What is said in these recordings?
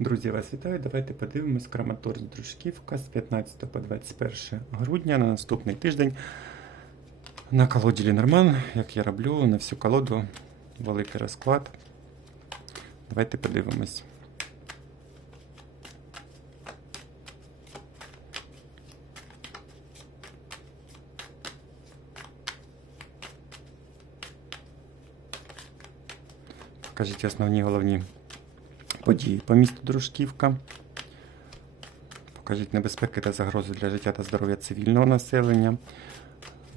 Друзі, вас вітаю. Давайте подивимось Краматорськ Дружківка з 15 по 21 грудня на наступний тиждень на колоді Лінорман, як я роблю на всю колоду великий розклад. Давайте подивимось. Покажіть основні головні події по місту Дружківка. Покажіть небезпеки та загрози для життя та здоров'я цивільного населення.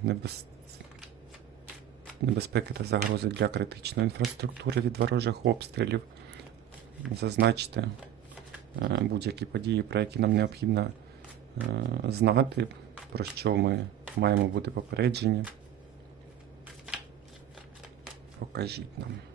Небез... Небезпеки та загрози для критичної інфраструктури від ворожих обстрілів. Зазначте е, будь-які події, про які нам необхідно е, знати, про що ми маємо бути попереджені. Покажіть нам.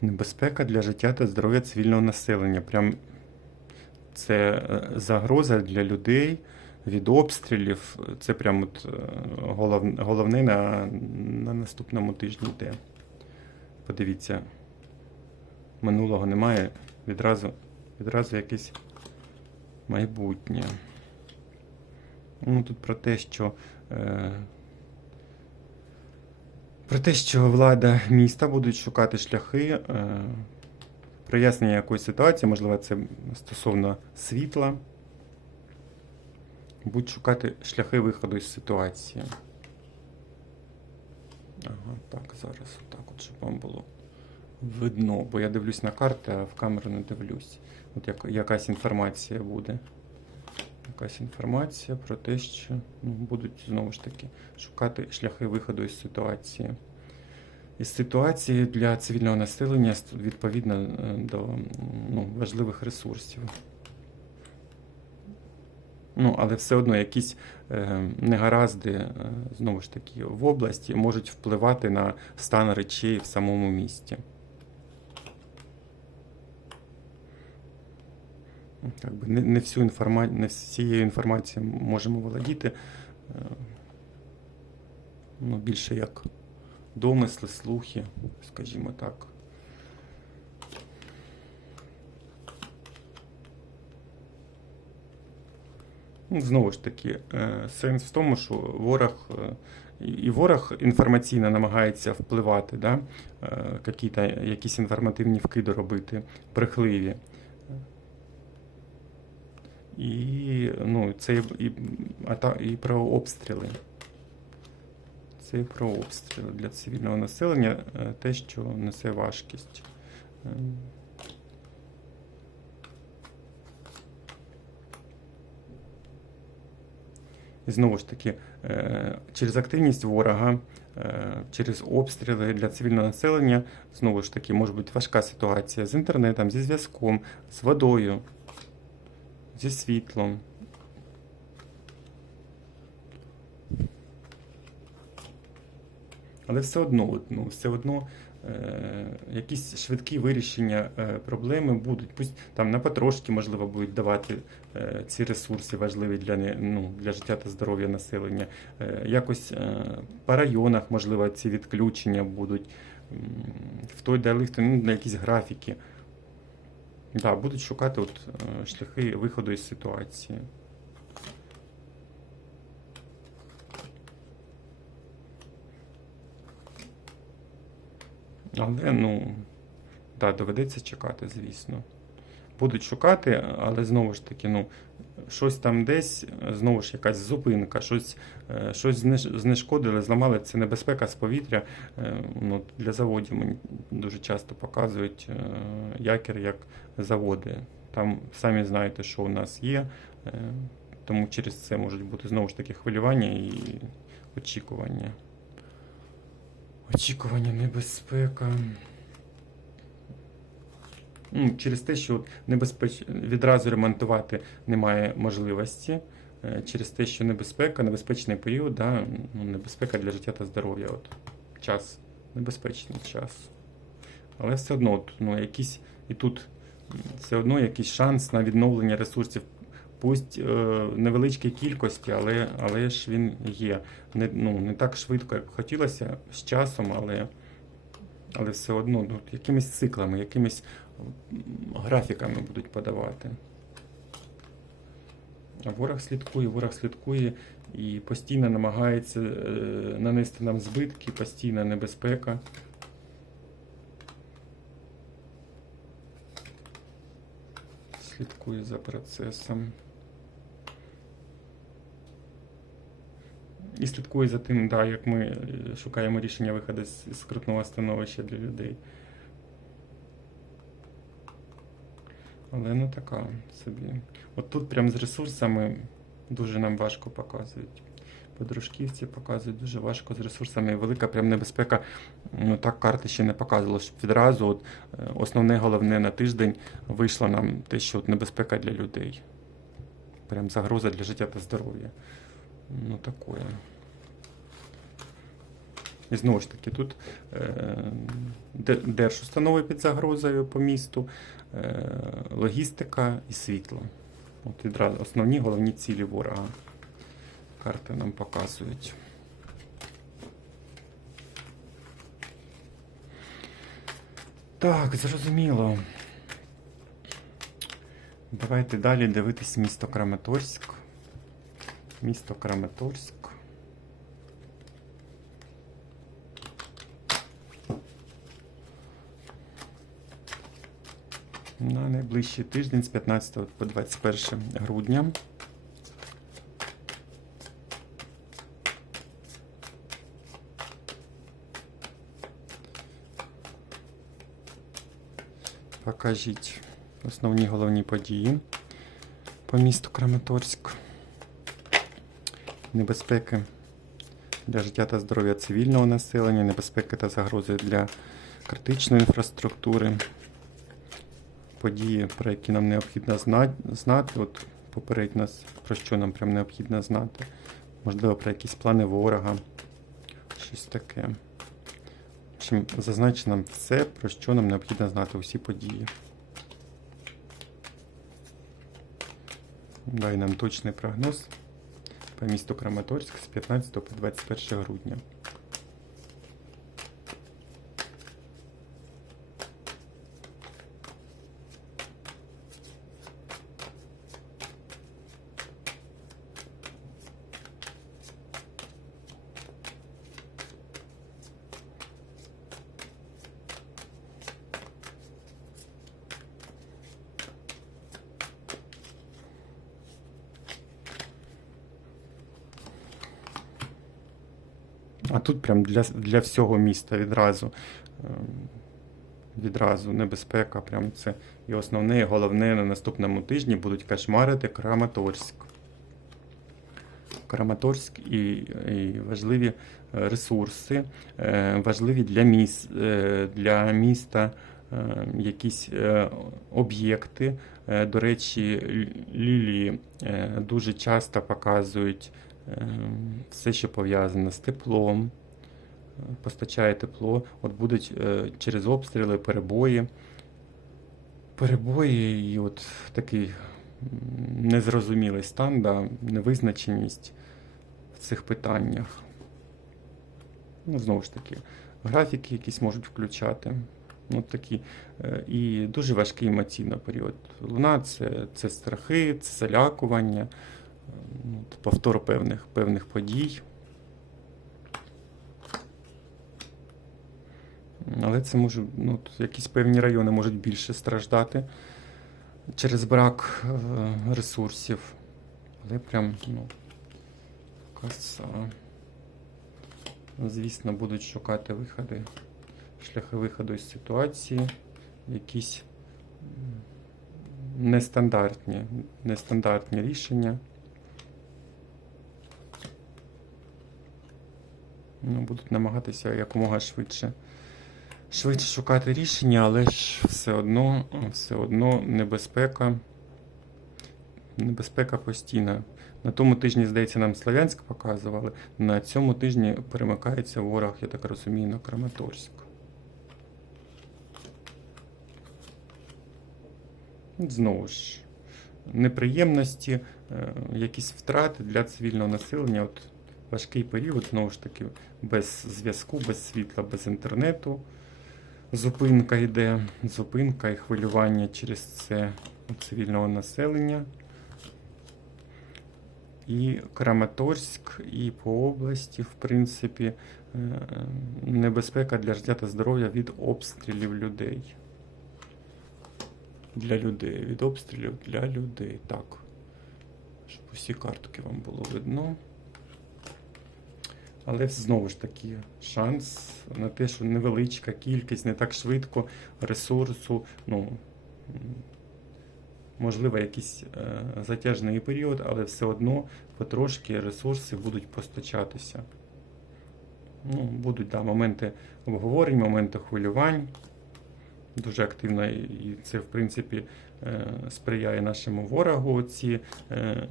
Небезпека для життя та здоров'я цивільного населення. Прям це е, загроза для людей від обстрілів. Це прям от е, голов, головне на, на наступному тижні йде. Подивіться, минулого немає, відразу, відразу якесь майбутнє. Ну, тут про те, що. Е, про те, що влада міста будуть шукати шляхи е, прояснення якоїсь ситуації, можливо, це стосовно світла. Будуть шукати шляхи виходу із ситуації. Ага, так, зараз отак, от, щоб вам було видно, бо я дивлюсь на карти, а в камеру не дивлюсь. От як, якась інформація буде. Якась інформація про те, що ну, будуть знову ж таки шукати шляхи виходу із ситуації. Із ситуації для цивільного населення відповідно е, до ну, важливих ресурсів. Ну, але все одно якісь е, негаразди, е, знову ж таки, в області можуть впливати на стан речей в самому місті. Так би не, не всю інформа... не всією інформацією можемо володіти. Е, Ну, більше як домисли, слухи, скажімо так. Ну, Знову ж таки, е, сенс в тому, що ворог е, і- ворог інформаційно намагається впливати, да? якісь інформативні вкиди робити, брехливі. І, ну, це і, і, а і про обстріли. Це про обстріли для цивільного населення, е, те, що несе важкість. Е, І знову ж таки, е, через активність ворога, е, через обстріли для цивільного населення, знову ж таки, може бути важка ситуація з інтернетом, зі зв'язком, з водою, зі світлом. Але все одно, ну, все одно е, якісь швидкі вирішення е, проблеми будуть. Пусть там на потрошки, можливо, будуть давати е, ці ресурси важливі для, ну, для життя та здоров'я населення. Е, якось е, по районах, можливо, ці відключення будуть. В той дали ну, на якісь графіки. Да, будуть шукати от, е, шляхи виходу із ситуації. Але ну, да, доведеться чекати, звісно. Будуть шукати, але знову ж таки, ну, щось там десь, знову ж якась зупинка, щось, е, щось знешкодили, зламали. Це небезпека з повітря. Е, Ну, для заводів мені дуже часто показують е, якір як заводи. Там самі знаєте, що у нас є. Тому через це можуть бути знову ж таки хвилювання і очікування. Очікування, небезпека. Ну, через те, що небезпеч... відразу ремонтувати немає можливості, е, через те, що небезпека, небезпечний період, да, ну, небезпека для життя та здоров'я. От, час, небезпечний час. Але все одно, от, ну, якісь, і тут все одно якийсь шанс на відновлення ресурсів. Пусть е, невеличкій кількості, але, але ж він є. Не, ну, не так швидко, як хотілося, з часом, але, але все одно ну, якимись циклами, якимись графіками будуть подавати. А ворог слідкує, ворог слідкує і постійно намагається е, нанести нам збитки, постійна небезпека. Слідкує за процесом. І слідкує за тим, да, як ми е, шукаємо рішення виходу з скрутного становища для людей. Але ну така собі. От тут прям з ресурсами дуже нам важко показують. Подружківці показують дуже важко з ресурсами. Велика прям небезпека. Ну так карти ще не показували, щоб відразу от, е, основне головне на тиждень вийшло нам те, що от небезпека для людей. Прям загроза для життя та здоров'я. Ну такое. І знову ж таки, тут е, де- держустанови під загрозою по місту, е, логістика і світло. От відразу основні головні цілі ворога. Карти нам показують. Так, зрозуміло. Давайте далі дивитись місто Краматорськ. Місто Краматорськ. На найближчий тиждень з 15 по 21 грудня. Покажіть основні головні події по місту Краматорськ. Небезпеки для життя та здоров'я цивільного населення, небезпеки та загрози для критичної інфраструктури, події, про які нам необхідно знати. От попередньо про що нам прям необхідно знати. Можливо, про якісь плани ворога, щось таке. Общем, зазначено все, про що нам необхідно знати, усі події. Дай нам точний прогноз по місту Краматорськ з 15 по 21 грудня. А тут прям для, для всього міста відразу. ем, Відразу небезпека. Прям це і основне, і головне на наступному тижні будуть кошмарити Краматорськ. Краматорськ і, і важливі е, ресурси, е, важливі для, міс, е, для міста якісь об'єкти. До речі, лілії дуже часто показують все, що пов'язане з теплом, е, постачає тепло. От будуть е, через обстріли, перебої. Перебої і от такий незрозумілий стан, да, невизначеність в цих питаннях. Ну, знову ж таки, графіки якісь можуть включати. Ну, такі. Е, І дуже важкий емоційно період. Луна це, це страхи, це залякування, е, повтор певних, певних подій. Але це може, ну, якісь певні райони можуть більше страждати через брак е, ресурсів. Але прям, ну, коса. Звісно, будуть шукати виходи, шляхи виходу із ситуації, якісь нестандартні, нестандартні рішення. Ну, будуть намагатися якомога швидше. Швидше шукати рішення, але ж все одно, все одно небезпека. Небезпека постійна. На тому тижні, здається, нам Слов'янськ показували. На цьому тижні перемикається ворог, я так розумію, на Краматорськ. Знову ж, неприємності, е, якісь втрати для цивільного населення. От важкий період, знову ж таки, без зв'язку, без світла, без інтернету. Зупинка йде, зупинка і хвилювання через це цивільного населення. І Краматорськ, і по області, в принципі, е, небезпека для життя та здоров'я від обстрілів людей. Для людей. Від обстрілів для людей. Так. Щоб усі картки вам було видно. Але знову ж таки, шанс на те, що невеличка кількість, не так швидко ресурсу, ну, можливо, якийсь е, затяжний період, але все одно потрошки ресурси будуть постачатися. Ну, будуть да, моменти обговорень, моменти хвилювань. Дуже активно, і- це, в принципі, е, сприяє нашому ворогу. Ці е,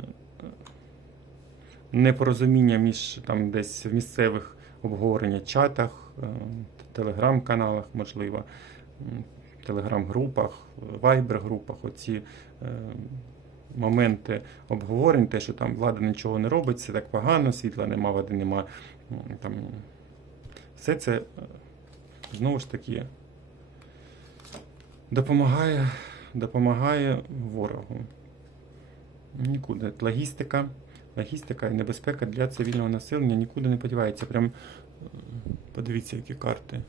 непорозуміння між там десь в місцевих обговорення чатах, е, телеграм-каналах, можливо, телеграм-групах, вайбер-групах. Оці е, моменти обговорень, те, що там влада нічого не робить, це так погано, світла нема, води нема. Там, все це е, знову ж таки допомагає, допомагає ворогу. Нікуди. Логістика, логістика і небезпека для цивільного населення нікуди не подівається. Прям е, подивіться, які карти.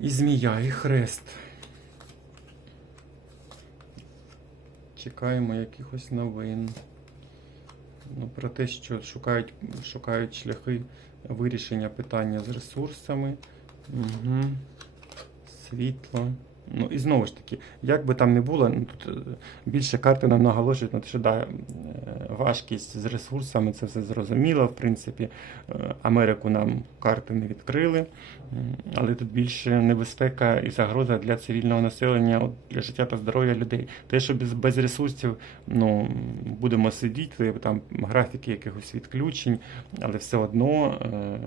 І змія, і хрест. Чекаємо якихось новин. Ну, про те, що шукають, шукають шляхи вирішення питання з ресурсами. Угу. Світло. Ну і знову ж таки, як би там не було, ну, тут е, більше карти нам наголошують на те, що да, е, важкість з ресурсами, це все зрозуміло. В принципі, Е, Америку нам карти не відкрили, але тут більше небезпека і загроза для цивільного населення, для життя та здоров'я людей. Те, що без, без ресурсів ну, будемо сидіти, там графіки якихось відключень, але все одно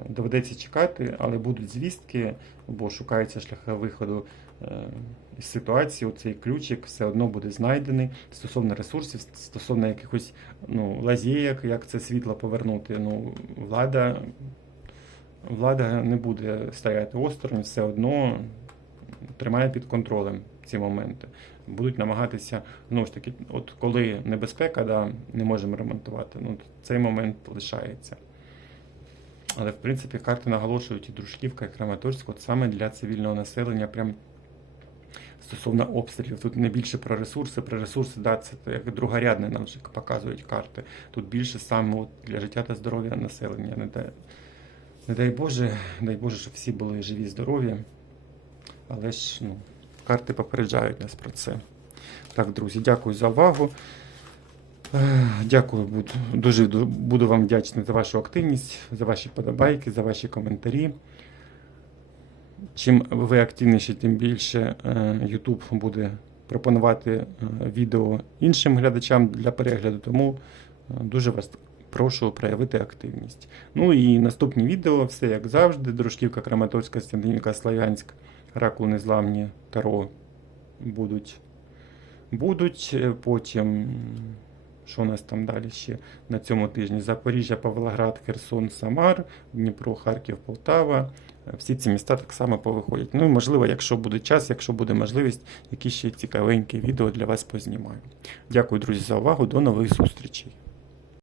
доведеться чекати, але будуть звістки, бо шукаються шляхи виходу ситуації. Оцей ключик все одно буде знайдений стосовно ресурсів, стосовно якихось ну, лазєєк, як це світло повернути. Ну, влада, влада не буде стояти осторонь, все одно тримає під контролем ці моменти. Будуть намагатися, знову ж таки, от коли небезпека, да, не можемо ремонтувати, ну, цей момент лишається. Але в принципі карти наголошують і Дружківка, і Краматорськ, от саме для цивільного населення, прям стосовно обстрілів. Тут не більше про ресурси. Про ресурси, да, це як другорядне нам вже показують карти. Тут більше саме для життя та здоров'я населення. Не дай, не дай Боже, дай Боже, щоб всі були живі, здорові. Але ж ну, карти попереджають нас про це. Так, друзі, дякую за увагу. Е, Дякую, буду, дуже буду вам вдячний за вашу активність, за ваші подобайки, за ваші коментарі. Чим ви активніші, тим більше е, YouTube буде пропонувати е, відео іншим глядачам для перегляду. Тому е, дуже вас прошу проявити активність. Ну і наступні відео, все як завжди. Дружківка Краматорська, Стендинівка, Славянськ, Ракул Незламні, Таро будуть. Будуть потім. Що у нас там далі ще на цьому тижні? Запоріжжя, Павлоград, Херсон, Самар, Дніпро, Харків, Полтава. Всі ці міста так само повиходять. Ну і можливо, якщо буде час, якщо буде можливість, якісь ще цікавенькі відео для вас познімаю. Дякую, друзі, за увагу. До нових зустрічей.